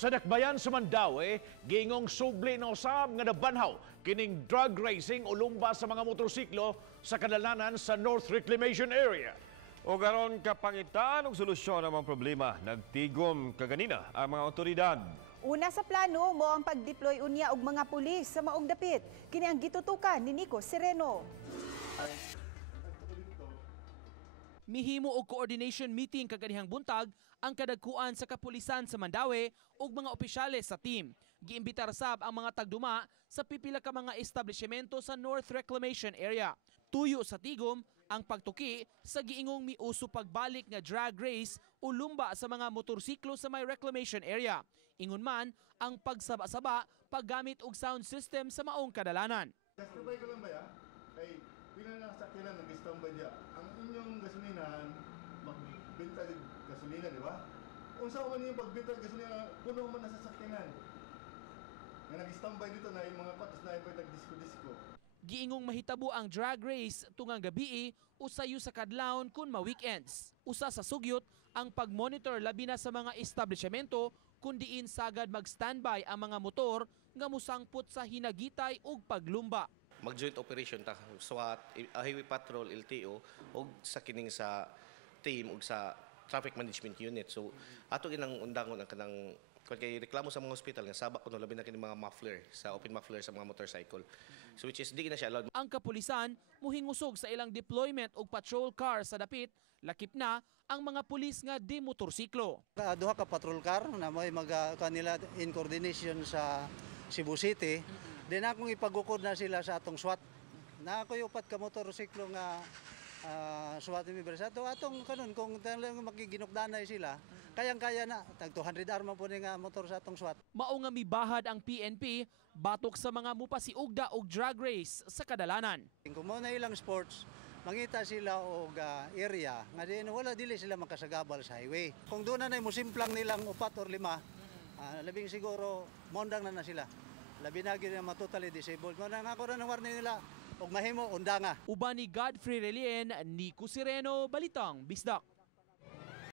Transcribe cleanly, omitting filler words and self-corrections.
Sa dakbayan sa Mandaue, gingong subli na usab nga nabanhaw kining drug racing o lumba sa mga motorsiklo sa kadalanan sa North Reclamation area. O garon kapangitan og solusyon ang mga problema, nagtigom kaganina ang mga otoridad. Una sa plano mo ang pag-deploy unya og mga pulis sa maong dapit. Kini ang gitutukan ni Nico Sereno. Mihimo og coordination meeting kaganihang buntag ang kadagkuan sa Kapolisan sa Mandaue ug mga opisyales sa team. Giimbitar sab ang mga tagduma sa pipila ka mga establishmento sa North Reclamation area. Tuyo sa tigom ang pagtuki sa giingong miuso pagbalik nga drag race o lumba sa mga motorsiklo sa may reclamation area. Ingon man ang pagsaba-saba paggamit og sound system sa maong kadalanan. Kasabay ko lang ba ya? Ay, pinanasakyanan nag-standby diya. Ang inyong gasolinahan, magbenta ng gasolina, di ba? Kung saan man yung pagbenta ng gasolina, puno man nasasakyanan. Nga nag-standby dito na yung mga patos na yung nag-disco-disco. Giingong mahitabo ang drag race tungang gabi o sayo sa kadlawon kun ma-weekends. Usa sa sugyot ang pag-monitor labi na sa mga establishmento kung diin sagad mag-standby ang mga motor nga musangpot sa hinagitay ug paglumba. Mag-joint operation ta SWAT, Highway Patrol, LTO ug sa kining sa team ug sa traffic management unit. So ato ginang undangon ang kanang kay reklamo sa mga hospital nga sabak kuno labi na kini mga muffler sa open muffler sa mga motorcycle. So which is di na siya allowed. Ang Kapolisan muhingusog sa ilang deployment og patrol car sa dapit, lakip na ang mga pulis nga di motorsiklo. Duha ka patrol car na may kanila in coordination sa Cebu City. Din akong ipagukod na sila sa atong SWAT. Na ako upat ka motorsiklo nga SWAT sa atong kanon kung talagang makiginukdanay sila. Kayang-kaya na tag 200 arma po nga motor sa atong SWAT. Mao nga mibahad ang PNP batok sa mga mupasiugda og drag race sa kadalanan. Kung mo na ilang sports, mangita sila og area nga din wala dili sila makasagabal sa highway. Kung doon na mo simplang nilang 4 or 5, labing siguro mondang na sila. Labi na gyud na totally disabled. Mo na nga ako ra ng warning nila og mahimo undanga. Uban ni Godfrey Relien, Nico Sereno, Balitang Bisdak.